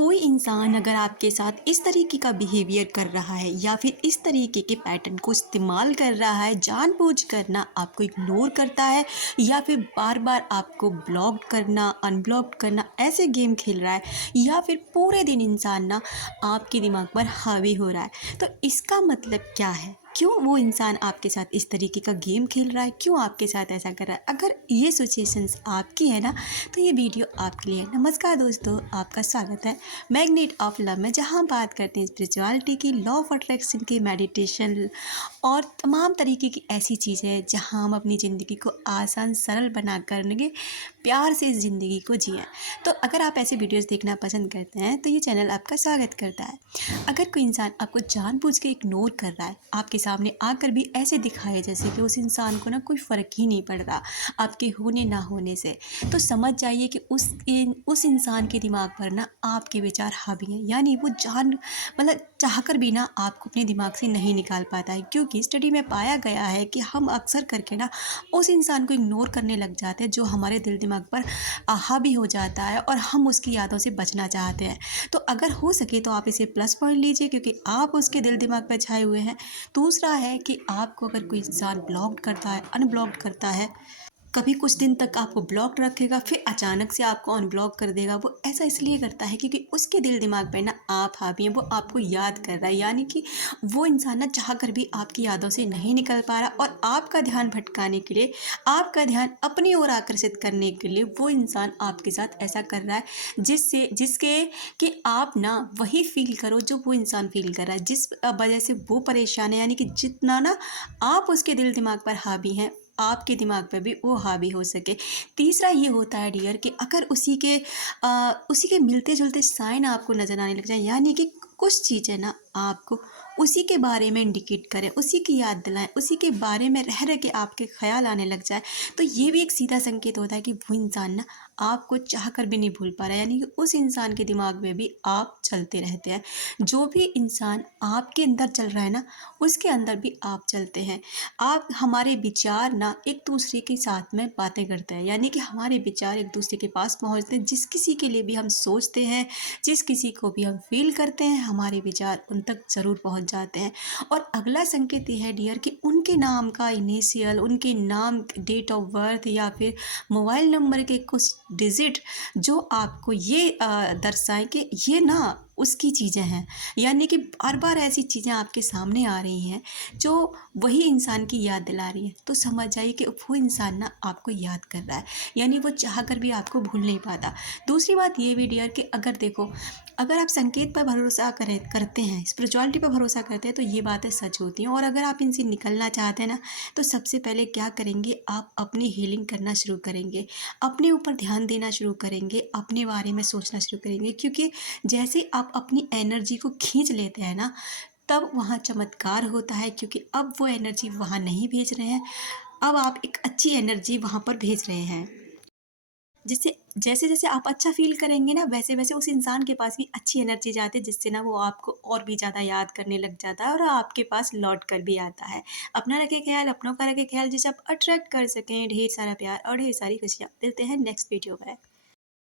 कोई इंसान अगर आपके साथ इस तरीके का बिहेवियर कर रहा है या फिर इस तरीके के पैटर्न को इस्तेमाल कर रहा है, जानबूझकर ना आपको इग्नोर करता है या फिर बार बार आपको ब्लॉक करना, अनब्लॉक करना, ऐसे गेम खेल रहा है या फिर पूरे दिन इंसान ना आपके दिमाग पर हावी हो रहा है, तो इसका मतलब क्या है? क्यों वो इंसान आपके साथ इस तरीके का गेम खेल रहा है? क्यों आपके साथ ऐसा कर रहा है? अगर ये सिचुएशंस आपकी है ना, तो ये वीडियो आपके लिए है। नमस्कार दोस्तों, आपका स्वागत है मैग्नेट ऑफ लव में, जहाँ बात करते हैं स्पिरिचुअलिटी की, लॉ ऑफ अट्रैक्शन की, मेडिटेशन और तमाम तरीके की ऐसी चीज़ें जहाँ हम अपनी ज़िंदगी को आसान सरल बना करके प्यार से इस ज़िंदगी को जिएं। तो अगर आप ऐसी वीडियोस देखना पसंद करते हैं तो ये चैनल आपका स्वागत करता है। अगर कोई इंसान आपको जानबूझ के इग्नोर कर रहा है, आपके सामने आकर भी ऐसे दिखाए जैसे कि उस इंसान को ना कोई फ़र्क ही नहीं पड़ रहा आपके होने ना होने से, तो समझ जाइए कि उस इंसान के दिमाग पर ना आपके विचार हावी हैं। यानी वो चाहकर भी ना आपको अपने दिमाग से नहीं निकाल पाता है, क्योंकि स्टडी में पाया गया है कि हम अक्सर करके ना उस इंसान को इग्नोर करने लग जाते हैं जो हमारे दिल दिमाग पर हावी हो जाता है और हम उसकी यादों से बचना चाहते हैं। तो अगर हो सके तो आप इसे प्लस पॉइंट लीजिए, क्योंकि आप उसके दिल दिमाग पर छाए हुए हैं। दूसरा है कि आपको अगर कोई इंसान ब्लॉक करता है, अनब्लॉक करता है, कभी कुछ दिन तक आपको ब्लॉक रखेगा, फिर अचानक से आपको अनब्लॉक कर देगा, वो ऐसा इसलिए करता है क्योंकि उसके दिल दिमाग पे ना आप हावी हैं, वो आपको याद कर रहा है। यानी कि वो इंसान ना चाह कर भी आपकी यादों से नहीं निकल पा रहा, और आपका ध्यान भटकाने के लिए, आपका ध्यान अपनी ओर आकर्षित करने के लिए वो इंसान आपके साथ ऐसा कर रहा है, जिसके कि आप ना वही फील करो जो वो इंसान फील कर रहा है, जिस वजह से वो परेशान है। यानी कि जितना ना आप उसके दिल दिमाग पर हावी हैं, आपके दिमाग पे भी वो हावी हो सके। तीसरा ये होता है डियर कि अगर उसी के मिलते जुलते साइन आपको नज़र आने लग जाए, यानी कि कुछ चीज़ें ना आपको उसी के बारे में इंडिकेट करें, उसी की याद दिलाएं, उसी के बारे में रह रह के आपके ख्याल आने लग जाए, तो ये भी एक सीधा संकेत होता है कि वो इंसान ना आपको चाह कर भी नहीं भूल पा रहा है। यानी कि उस इंसान के दिमाग में भी आप चलते रहते हैं। जो भी इंसान आपके अंदर चल रहा है ना, उसके अंदर भी आप चलते हैं। आप हमारे विचार ना एक दूसरे के साथ में बातें करते हैं, यानी कि हमारे विचार एक दूसरे के पास पहुंचते हैं। जिस किसी के लिए भी हम सोचते हैं, जिस किसी को भी हम फील करते हैं, हमारे विचार उन तक ज़रूर पहुंच जाते हैं। और अगला संकेत ये है डियर कि उनके नाम का इनिशियल, उनके नाम, डेट ऑफ बर्थ या फिर मोबाइल नंबर के कुछ डिजिट जो आपको ये दर्शाएं कि ये ना उसकी चीज़ें हैं। यानी कि बार बार ऐसी चीज़ें आपके सामने आ रही हैं जो वही इंसान की याद दिला रही है, तो समझ जाइए कि वो इंसान ना आपको याद कर रहा है। यानी वो चाह कर भी आपको भूल नहीं पाता। दूसरी बात ये भी डियर कि अगर देखो, अगर आप संकेत पर भरोसा करते हैं, स्पिरिचुअलिटी पर भरोसा करते हैं, तो ये बातें सच होती हैं। और अगर आप इनसे निकलना चाहते हैं ना, तो सबसे पहले क्या करेंगे, आप अपनी हीलिंग करना शुरू करेंगे, अपने ऊपर ध्यान देना शुरू करेंगे, अपने बारे में सोचना शुरू करेंगे। क्योंकि जैसे आप अपनी एनर्जी को खींच लेते हैं ना, तब वहाँ चमत्कार होता है, क्योंकि अब वो एनर्जी वहाँ नहीं भेज रहे हैं, अब आप एक अच्छी एनर्जी वहाँ पर भेज रहे हैं। जिससे जैसे जैसे आप अच्छा फील करेंगे ना, वैसे वैसे उस इंसान के पास भी अच्छी एनर्जी जाती है, जिससे ना वो आपको और भी ज़्यादा याद करने लग जाता है और आपके पास लौट कर भी आता है। अपना रखें ख्याल, अपनों का रखें ख्याल, जिसे आप अट्रैक्ट कर सकें ढेर सारा प्यार और ढेर सारी खुशियाँ। मिलते हैं नेक्स्ट वीडियो में।